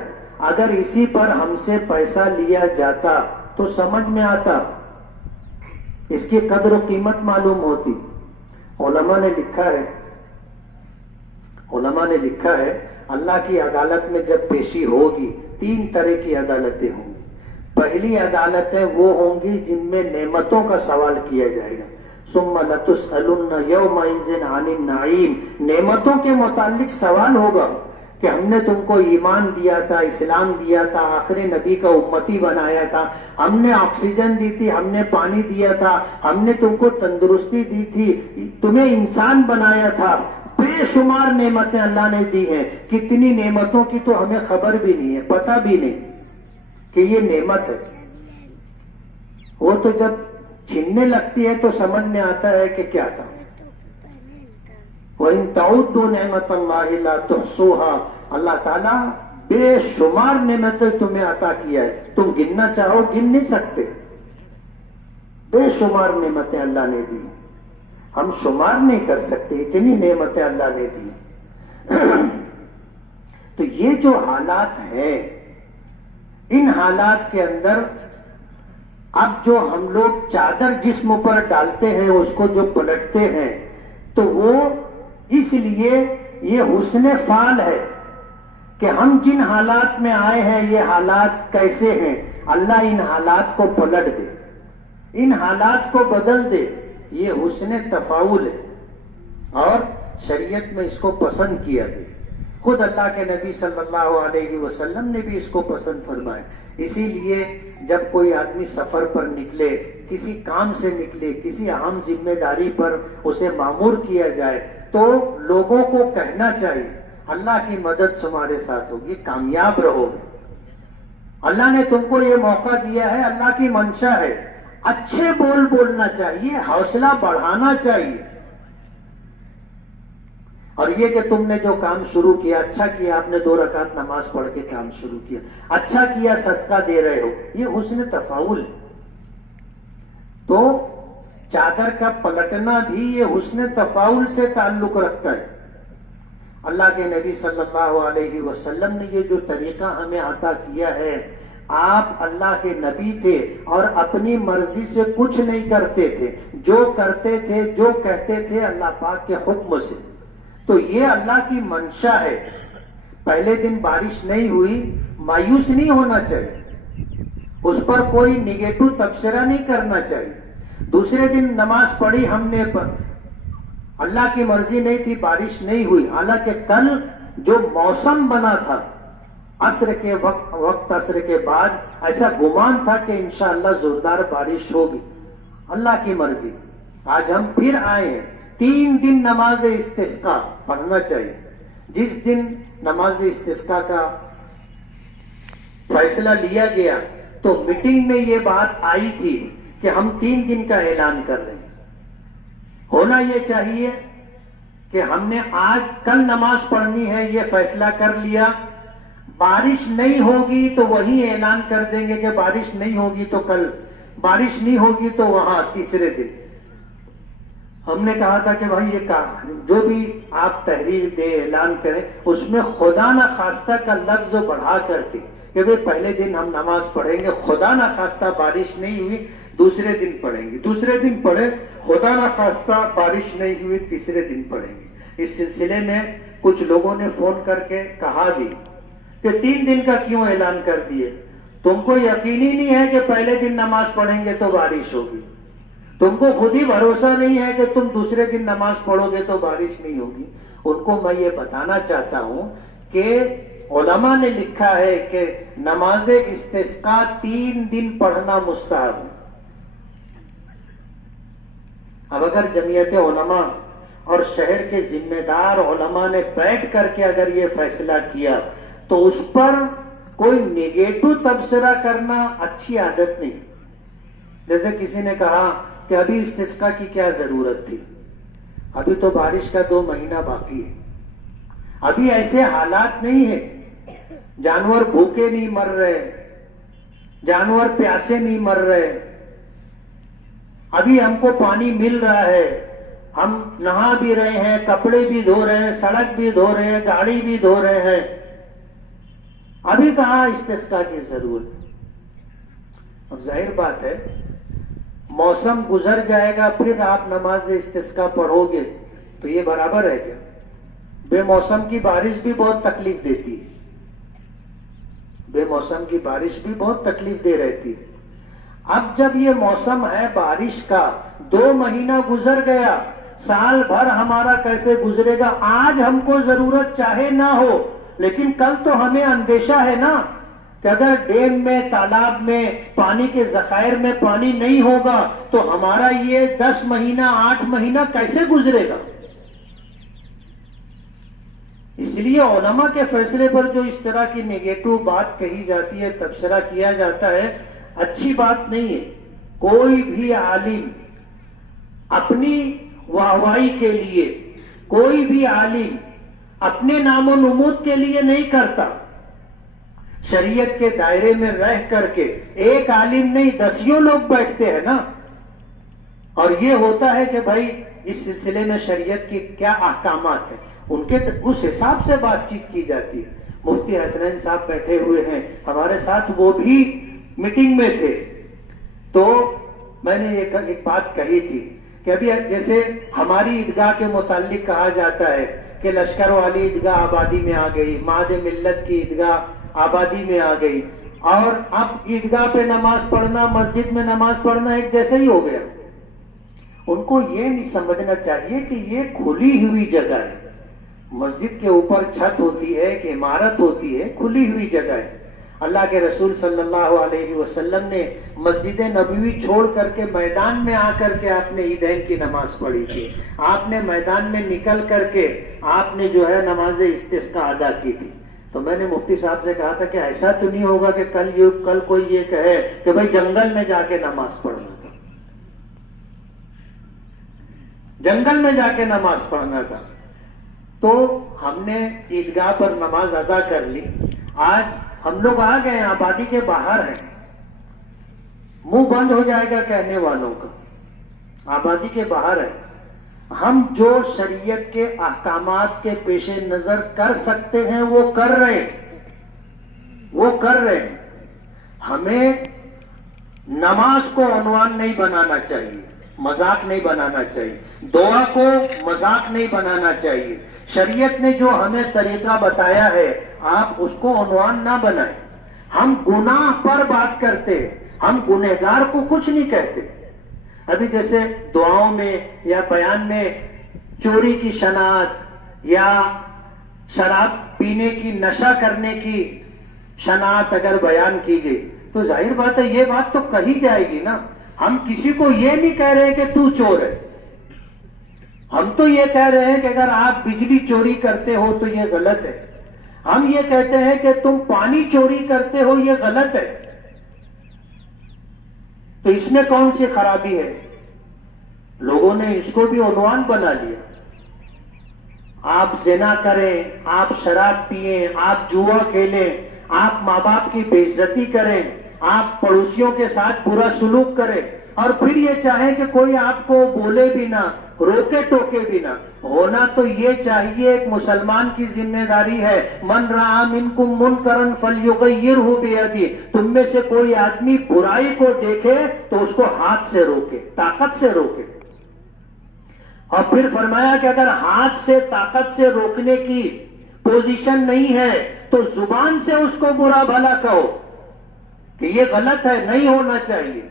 اگر اسی پر ہم سے پیسہ لیا جاتا تو سمجھ میں آتا، اس کی قدر و قیمت معلوم ہوتی. علماء نے لکھا ہے اللہ کی عدالت میں جب پیشی ہوگی 3 طرح کی عدالتیں ہوں گی. پہلی عدالتیں وہ ہوں گی جن میں نعمتوں کا سوال کیا جائے گا. ثم لتسألن یومئذ عن النعیم. نعمتوں کے متعلق سوال ہوگا کہ ہم نے تم کو ایمان دیا تھا، اسلام دیا تھا، آخری نبی کا امتی بنایا تھا، ہم نے آکسیجن دی تھی، ہم نے پانی دیا تھا، ہم نے تم کو تندرستی دی تھی، تمہیں انسان بنایا تھا. بے شمار نعمتیں اللہ نے دی ہیں. کتنی نعمتوں کی تو ہمیں خبر بھی نہیں ہے، پتہ بھی نہیں کہ یہ نعمت ہے. وہ تو جب چھیننے لگتی ہے تو سمجھ میں آتا ہے کہ کیا تھا. وَإِن تَعُدُّوا نِعْمَةَ اللَّهِ لَا تُحْصُوهَا. اللہ تعالیٰ بے شمار نعمتیں تمہیں عطا کیا ہے، تم گننا چاہو گن نہیں سکتے. بے شمار نعمتیں اللہ نے دی، ہم شمار نہیں کر سکتے، اتنی نعمتیں اللہ نے دی. تو یہ جو حالات ہیں، ان حالات کے اندر اب جو ہم لوگ چادر جسم پر ڈالتے ہیں، اس کو جو پلٹتے ہیں، تو وہ اس لیے یہ حسن فعل ہے کہ ہم جن حالات میں آئے ہیں یہ حالات کیسے ہیں، اللہ ان حالات کو پلٹ دے، ان حالات کو بدل دے، یہ حسن تفاعل ہے اور شریعت میں اس کو پسند کیا گیا۔ خود اللہ کے نبی صلی اللہ علیہ وسلم نے بھی اس کو پسند فرمایا۔ اسی لیے جب کوئی آدمی سفر پر نکلے، کسی کام سے نکلے، کسی اہم ذمہ داری پر اسے مامور کیا جائے تو لوگوں کو کہنا چاہیے اللہ کی مدد تمہارے ساتھ ہوگی، کامیاب رہو گے، اللہ نے تم کو یہ موقع دیا ہے، اللہ کی منشا ہے۔ اچھے بول بولنا چاہیے، حوصلہ بڑھانا چاہیے، اور یہ کہ تم نے جو کام شروع کیا اچھا کیا، آپ نے 2 رکعت نماز پڑھ کے کام شروع کیا، اچھا کیا، صدقہ دے رہے ہو، یہ حسن تفاعل ہے۔ تو چادر کا پلٹنا بھی یہ حسن تفاعل سے تعلق رکھتا ہے۔ اللہ کے نبی صلی اللہ علیہ وسلم نے یہ جو طریقہ ہمیں عطا کیا ہے، آپ اللہ کے نبی تھے اور اپنی مرضی سے کچھ نہیں کرتے تھے، جو کرتے تھے، جو کہتے تھے اللہ پاک کے حکم سے۔ تو یہ اللہ کی منشا ہے۔ پہلے دن بارش نہیں ہوئی، مایوس نہیں ہونا چاہیے، اس پر کوئی نیگیٹو تبصرہ نہیں کرنا چاہیے۔ دوسرے دن نماز پڑھی ہم نے، اللہ کی مرضی نہیں تھی، بارش نہیں ہوئی، حالانکہ کل جو موسم بنا تھا عصر کے وقت عصر کے بعد ایسا گمان تھا کہ انشاءاللہ زوردار بارش ہوگی، اللہ کی مرضی۔ آج ہم پھر آئے ہیں، 3 دن نماز استسقاء پڑھنا چاہیے۔ جس دن نماز استسقاء کا فیصلہ لیا گیا تو میٹنگ میں یہ بات آئی تھی کہ ہم 3 دن کا اعلان کر رہے ہیں۔ ہونا یہ چاہیے کہ ہم نے آج کل نماز پڑھنی ہے، یہ فیصلہ کر لیا، بارش نہیں ہوگی تو وہی اعلان کر دیں گے کہ بارش نہیں ہوگی تو کل، بارش نہیں ہوگی تو وہاں تیسرے دن۔ ہم نے کہا تھا کہ بھائی یہ جو بھی آپ تحریر دے، اعلان کریں، اس میں خدا نہ خواستہ کا لفظ بڑھا کر کے کہ بھئی پہلے دن ہم نماز پڑھیں گے، خدا نہ خواستہ بارش نہیں ہوئی دوسرے دن پڑھیں گے، دوسرے دن پڑھیں، خدا نہ خواستہ بارش نہیں ہوئی تیسرے دن پڑھیں گے۔ اس سلسلے میں کچھ لوگوں نے فون کر کے کہا بھی کہ 3 دن کا کیوں اعلان کر دیے؟ تم کو یقین ہی نہیں ہے کہ پہلے دن نماز پڑھیں گے تو بارش ہوگی، تم کو خود ہی بھروسہ نہیں ہے کہ تم دوسرے دن نماز پڑھو گے تو بارش نہیں ہوگی۔ ان کو میں یہ بتانا چاہتا ہوں کہ علماء نے لکھا ہے کہ نماز استسقاء 3 دن پڑھنا مستحب ہے۔ اب اگر جمعیت علماء اور شہر کے ذمہ دار علماء نے بیٹھ کر کے اگر یہ فیصلہ کیا تو اس پر کوئی نیگیٹو تبصرہ کرنا اچھی عادت نہیں۔ جیسے کسی نے کہا کہ ابھی استسقاء کی کیا ضرورت تھی، ابھی تو بارش کا 2 مہینہ باقی ہے، ابھی ایسے حالات نہیں ہیں، جانور بھوکے نہیں مر رہے، جانور پیاسے نہیں مر رہے، ابھی ہم کو پانی مل رہا ہے، ہم نہا بھی رہے ہیں، کپڑے بھی دھو رہے ہیں، سڑک بھی دھو رہے ہیں، گاڑی بھی دھو رہے ہیں، ابھی کہاں استسقاء کی ضرورت؟ اب ظاہر بات ہے موسم گزر جائے گا پھر آپ نماز استسقاء پڑھو گے تو یہ برابر ہے کیا؟ بے موسم کی بارش بھی بہت تکلیف دیتی ہے، بے موسم کی بارش بھی بہت تکلیف دے رہتی ہے۔ اب جب یہ موسم ہے بارش کا، 2 مہینہ گزر گیا، سال بھر ہمارا کیسے گزرے گا؟ آج ہم کو ضرورت چاہے نہ ہو لیکن کل تو ہمیں اندیشہ ہے نا کہ اگر ڈیم میں، تالاب میں، پانی کے ذخائر میں پانی نہیں ہوگا تو ہمارا یہ 10 مہینہ 8 مہینہ کیسے گزرے گا؟ اس لیے علماء کے فیصلے پر جو اس طرح کی نیگیٹو بات کہی جاتی ہے، تبصرہ کیا جاتا ہے، اچھی بات نہیں ہے۔ کوئی بھی عالم اپنی واہوائی کے لیے، کوئی بھی عالم اپنے نام و نمود کے لیے نہیں کرتا، شریعت کے دائرے میں رہ کر کے ایک عالم نہیں 10 لوگ بیٹھتے ہیں نا، اور یہ ہوتا ہے کہ بھائی اس سلسلے میں شریعت کی کیا احکامات ہیں، ان کے اس حساب سے بات چیت کی جاتی ہے۔ مفتی حسنین صاحب بیٹھے ہوئے ہیں ہمارے ساتھ، وہ بھی میٹنگ میں تھے، تو میں نے ایک بات کہی تھی کہ ابھی جیسے ہماری عیدگاہ کے متعلق کہا جاتا ہے کہ لشکر والی عیدگاہ آبادی میں آ گئی، مہد ملت کی عیدگاہ آبادی میں آ گئی، اور اب عیدگاہ پہ نماز پڑھنا، مسجد میں نماز پڑھنا ایک جیسا ہی ہو گیا۔ ان کو یہ نہیں سمجھنا چاہیے کہ یہ کھلی ہوئی جگہ ہے، مسجد کے اوپر چھت ہوتی ہے کہ عمارت ہوتی ہے، کھلی ہوئی جگہ ہے۔ اللہ کے رسول صلی اللہ علیہ وسلم نے مسجد نبوی چھوڑ کر کے میدان میں آ کر کے آپ نے عیدین کی نماز پڑھی تھی، آپ نے میدان میں نکل کر کے آپ نے جو ہے نماز استسقاء ادا کی تھی۔ تو میں نے مفتی صاحب سے کہا تھا کہ ایسا تو نہیں ہوگا کہ کل کوئی یہ کہے کہ بھائی جنگل میں جا کے نماز پڑھنا تھا، جنگل میں جا کے نماز پڑھنا تھا۔ تو ہم نے عیدگاہ پر نماز ادا کر لی، آج ہم لوگ آ گئے آبادی کے باہر ہیں، منہ بند ہو جائے گا کہنے والوں کا، آبادی کے باہر ہے۔ ہم جو شریعت کے احکامات کے پیش نظر کر سکتے ہیں وہ کر رہے ہیں۔ ہمیں نماز کو عنوان نہیں بنانا چاہیے، مذاق نہیں بنانا چاہیے، دعا کو مذاق نہیں بنانا چاہیے۔ شریعت نے جو ہمیں طریقہ بتایا ہے آپ اس کو عنوان نہ بنائیں۔ ہم گناہ پر بات کرتے ہیں، ہم گنہگار کو کچھ نہیں کہتے۔ ابھی جیسے دعاؤں میں یا بیان میں چوری کی شناعت یا شراب پینے کی، نشہ کرنے کی شناعت اگر بیان کی گئی تو ظاہر بات ہے یہ بات تو کہی جائے گی نا۔ ہم کسی کو یہ نہیں کہہ رہے کہ تو چور ہے، ہم تو یہ کہہ رہے ہیں کہ اگر آپ بجلی چوری کرتے ہو تو یہ غلط ہے، ہم یہ کہتے ہیں کہ تم پانی چوری کرتے ہو یہ غلط ہے۔ تو اس میں کون سی خرابی ہے؟ لوگوں نے اس کو بھی عنوان بنا لیا۔ آپ زنا کریں، آپ شراب پیئیں، آپ جوا کھیلیں، آپ ماں باپ کی بے عزتی کریں، آپ پڑوسیوں کے ساتھ برا سلوک کریں، اور پھر یہ چاہیں کہ کوئی آپ کو بولے بھی نہ، روکے ٹوکے بھی نہ۔ ہونا تو یہ چاہیے، ایک مسلمان کی ذمہ داری ہے، من رأى منکم منکرا فلیغیرہ بیدہ، تم میں سے کوئی آدمی برائی کو دیکھے تو اس کو ہاتھ سے روکے، طاقت سے روکے۔ اور پھر فرمایا کہ اگر ہاتھ سے طاقت سے روکنے کی پوزیشن نہیں ہے تو زبان سے اس کو برا بھلا کہو کہ یہ غلط ہے، نہیں ہونا چاہیے۔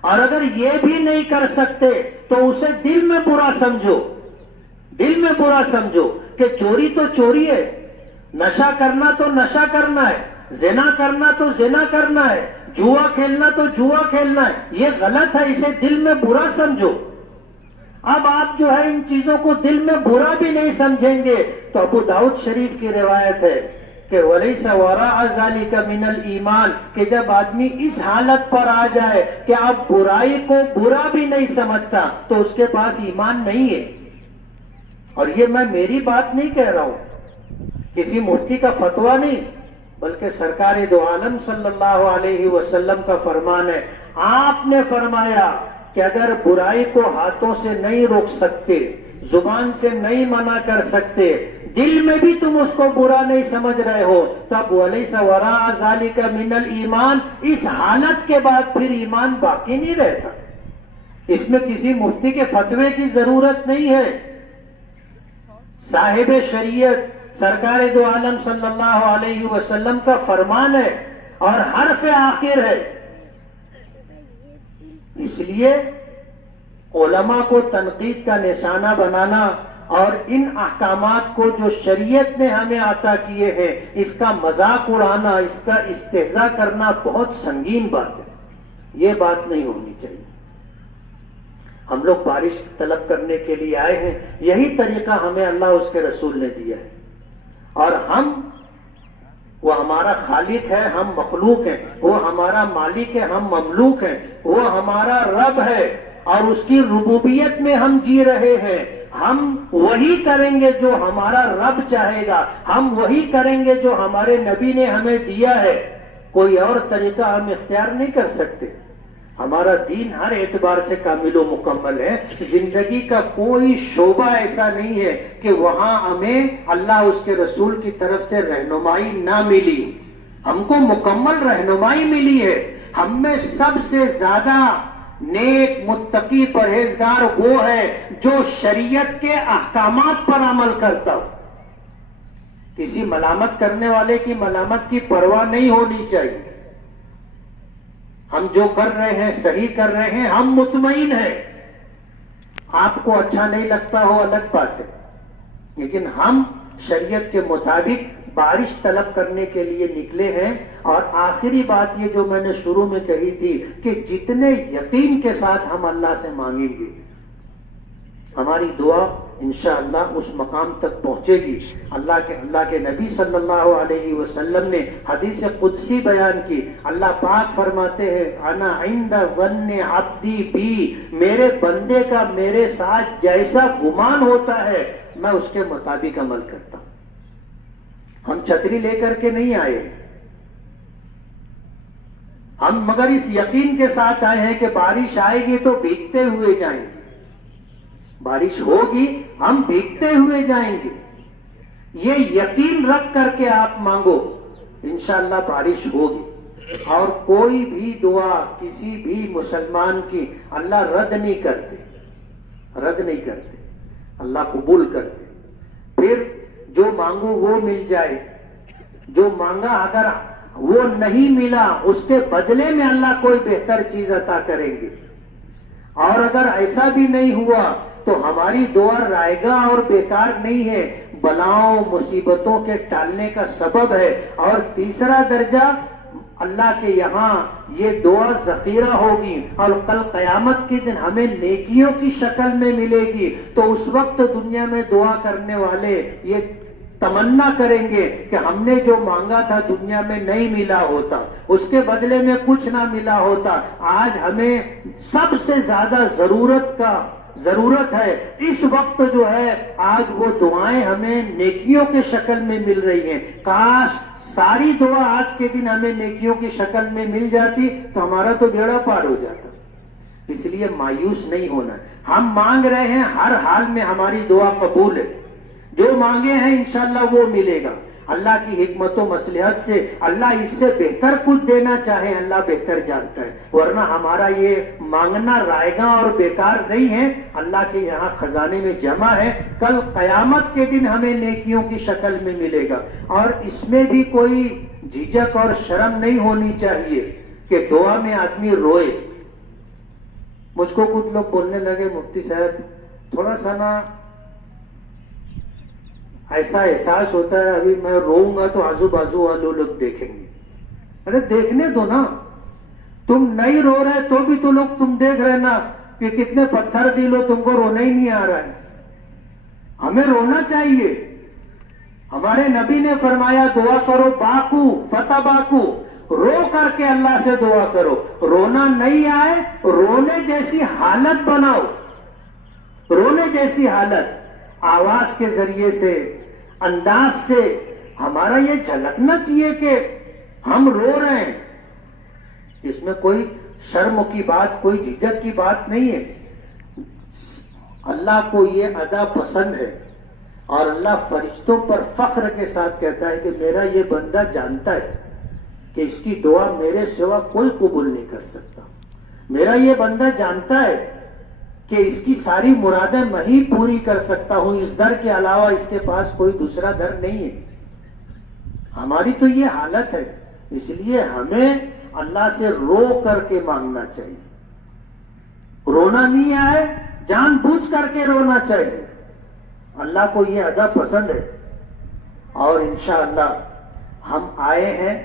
اور اگر یہ بھی نہیں کر سکتے تو اسے دل میں برا سمجھو، دل میں برا سمجھو کہ چوری تو چوری ہے، نشہ کرنا تو نشہ کرنا ہے، زنا کرنا تو زنا کرنا ہے، جوا کھیلنا تو جوا کھیلنا ہے، یہ غلط ہے، اسے دل میں برا سمجھو۔ اب آپ جو ہے ان چیزوں کو دل میں برا بھی نہیں سمجھیں گے تو ابو داؤد شریف کی روایت ہے کہ وَلَيْسَ وَرَاءَ ذَلِكَ مِنَ الْإِيمَانِ، کہ جب آدمی اس حالت پر آ جائے کہ اب برائی کو برا بھی نہیں سمجھتا تو اس کے پاس ایمان نہیں ہے۔ اور یہ میں میری بات نہیں کہہ رہا ہوں، کسی مفتی کا فتویٰ نہیں، بلکہ سرکار دو عالم صلی اللہ علیہ وسلم کا فرمان ہے۔ آپ نے فرمایا کہ اگر برائی کو ہاتھوں سے نہیں روک سکتے، زبان سے نہیں منع کر سکتے، دل میں بھی تم اس کو برا نہیں سمجھ رہے ہو، تب وَلَيْسَ وَرَاءَ ذَلِكَ مِنَ الْإِيمَانِ، اس حالت کے بعد پھر ایمان باقی نہیں رہتا۔ اس میں کسی مفتی کے فتوے کی ضرورت نہیں ہے، صاحب شریعت سرکار دو عالم صلی اللہ علیہ وسلم کا فرمان ہے اور حرف آخر ہے۔ اس لیے علماء کو تنقید کا نشانہ بنانا اور ان احکامات کو جو شریعت نے ہمیں عطا کیے ہیں اس کا مذاق اڑانا، اس کا استہزاء کرنا بہت سنگین بات ہے، یہ بات نہیں ہونی چاہیے۔ ہم لوگ بارش طلب کرنے کے لیے آئے ہیں، یہی طریقہ ہمیں اللہ اس کے رسول نے دیا ہے، اور وہ ہمارا خالق ہے، ہم مخلوق ہیں، وہ ہمارا مالک ہے، ہم مملوک ہیں، وہ ہمارا رب ہے اور اس کی ربوبیت میں ہم جی رہے ہیں۔ ہم وہی کریں گے جو ہمارا رب چاہے گا، ہم وہی کریں گے جو ہمارے نبی نے ہمیں دیا ہے، کوئی اور طریقہ ہم اختیار نہیں کر سکتے۔ ہمارا دین ہر اعتبار سے کامل و مکمل ہے، زندگی کا کوئی شعبہ ایسا نہیں ہے کہ وہاں ہمیں اللہ اس کے رسول کی طرف سے رہنمائی نہ ملی، ہم کو مکمل رہنمائی ملی ہے۔ ہم میں سب سے زیادہ نیک متقی پرہیزگار وہ ہے جو شریعت کے احکامات پر عمل کرتا ہو. کسی ملامت کرنے والے کی ملامت کی پرواہ نہیں ہونی چاہیے. ہم جو کر رہے ہیں صحیح کر رہے ہیں، ہم مطمئن ہیں. آپ کو اچھا نہیں لگتا ہو الگ بات ہے، لیکن ہم شریعت کے مطابق بارش طلب کرنے کے لیے نکلے ہیں. اور آخری بات یہ جو میں نے شروع میں کہی تھی کہ جتنے یقین کے ساتھ ہم اللہ سے مانگیں گے، ہماری دعا انشاءاللہ اس مقام تک پہنچے گی. اللہ کے نبی صلی اللہ علیہ وسلم نے حدیث قدسی بیان کی. اللہ پاک فرماتے ہیں انا عند ظن عبدی بی، میرے بندے کا میرے ساتھ جیسا گمان ہوتا ہے میں اس کے مطابق عمل کرتا ہوں. ہم چھتری لے کر کے نہیں آئے، ہم مگر اس یقین کے ساتھ آئے ہیں کہ بارش آئے گی تو بھیگتے ہوئے جائیں گے. بارش ہوگی ہم بھیگتے ہوئے جائیں گے. یہ یقین رکھ کر کے آپ مانگو، انشاءاللہ بارش ہوگی. اور کوئی بھی دعا کسی بھی مسلمان کی اللہ رد نہیں کرتے، رد نہیں کرتے، اللہ قبول کرتے. پھر جو مانگو وہ مل جائے. جو مانگا اگر وہ نہیں ملا اس کے بدلے میں اللہ کوئی بہتر چیز عطا کریں گے. اور اگر ایسا بھی نہیں ہوا تو ہماری دعا رائگاں اور بیکار نہیں ہے، بلاؤں مصیبتوں کے ٹالنے کا سبب ہے. اور تیسرا درجہ اللہ کے یہاں یہ دعا ذخیرہ ہوگی اور کل قیامت کے دن ہمیں نیکیوں کی شکل میں ملے گی. تو اس وقت دنیا میں دعا کرنے والے یہ تمنا کریں گے کہ ہم نے جو مانگا تھا دنیا میں نہیں ملا ہوتا، اس کے بدلے میں کچھ نہ ملا ہوتا. آج ہمیں سب سے زیادہ ضرورت ہے اس وقت جو ہے، آج وہ دعائیں ہمیں نیکیوں کے شکل میں مل رہی ہیں. کاش ساری دعا آج کے دن ہمیں نیکیوں کی شکل میں مل جاتی تو ہمارا تو بیڑا پار ہو جاتا. اس لیے مایوس نہیں ہونا. ہم مانگ رہے ہیں، ہر حال میں ہماری دعا قبول ہے. جو مانگے ہیں انشاءاللہ وہ ملے گا. اللہ کی حکمت و مصلحت سے اللہ اس سے بہتر کچھ دینا چاہے اللہ بہتر جانتا ہے. ورنہ ہمارا یہ مانگنا رائگاں اور بیکار نہیں ہے، اللہ کے یہاں خزانے میں جمع ہے. کل قیامت کے دن ہمیں نیکیوں کی شکل میں ملے گا. اور اس میں بھی کوئی جھجک اور شرم نہیں ہونی چاہیے کہ دعا میں آدمی روئے. مجھ کو کچھ لوگ بولنے لگے مفتی صاحب تھوڑا سا نا ایسا احساس ہوتا ہے ابھی میں روؤں گا تو آزو بازو والے لوگ دیکھیں گے. ارے دیکھنے دو نا، تم نہیں رو رہے تو بھی تو لوگ تم دیکھ رہے نا کہ کتنے پتھر دلو تم کو رونا ہی نہیں آ رہا ہے. ہمیں رونا چاہیے. ہمارے نبی نے فرمایا دعا کرو باکو فتح باکو، رو کر کے اللہ سے دعا کرو. رونا نہیں آئے رونے جیسی حالت بناؤ. رونے جیسی حالت آواز کے ذریعے سے، انداز سے ہمارا یہ جھلکنا چاہیے کہ ہم رو رہے ہیں. اس میں کوئی شرم کی بات، کوئی جھجک کی بات نہیں ہے. اللہ کو یہ ادا پسند ہے اور اللہ فرشتوں پر فخر کے ساتھ کہتا ہے کہ میرا یہ بندہ جانتا ہے کہ اس کی دعا میرے سوا کوئی قبول نہیں کر سکتا. میرا یہ بندہ جانتا ہے کہ اس کی ساری مرادیں میں ہی پوری کر سکتا ہوں، اس در کے علاوہ اس کے پاس کوئی دوسرا در نہیں ہے. ہماری تو یہ حالت ہے. اس لیے ہمیں اللہ سے رو کر کے مانگنا چاہیے. رونا نہیں آئے جان بوجھ کر کے رونا چاہیے. اللہ کو یہ ادا پسند ہے. اور انشاءاللہ ہم آئے ہیں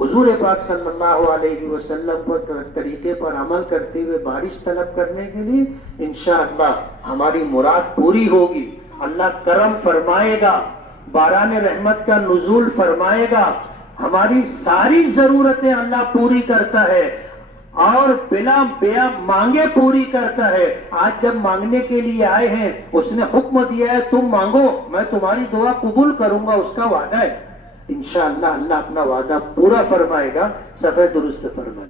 حضور پاک صلی اللہ علیہ وسلم پر طریقے پر عمل کرتے ہوئے بارش طلب کرنے کے لیے. انشاءاللہ ہماری مراد پوری ہوگی. اللہ کرم فرمائے گا، باران رحمت کا نزول فرمائے گا. ہماری ساری ضرورتیں اللہ پوری کرتا ہے اور بلا مانگے پوری کرتا ہے. آج جب مانگنے کے لیے آئے ہیں اس نے حکم دیا ہے تم مانگو میں تمہاری دعا قبول کروں گا، اس کا وعدہ ہے. انشاءاللہ اللہ اپنا وعدہ پورا فرمائے گا. صفحہ درست فرمائے.